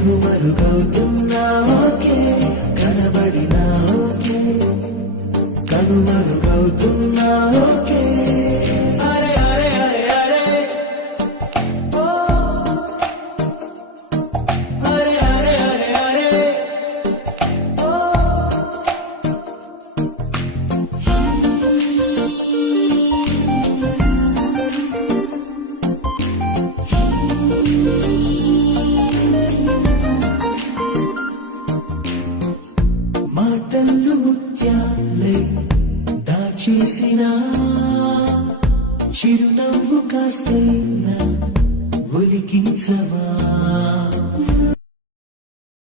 కనుమరుగవుతున్నా okay, కనబడినా okay, కనుమరుగవుతున్నా okay. అరే అరే అరే అరే ఓ, అరే అరే అరే అరే ఓ. మాటలు ముత్యాలై దాచేసిన చిరునవ్వు కాస్తైనా ఒలికించవా.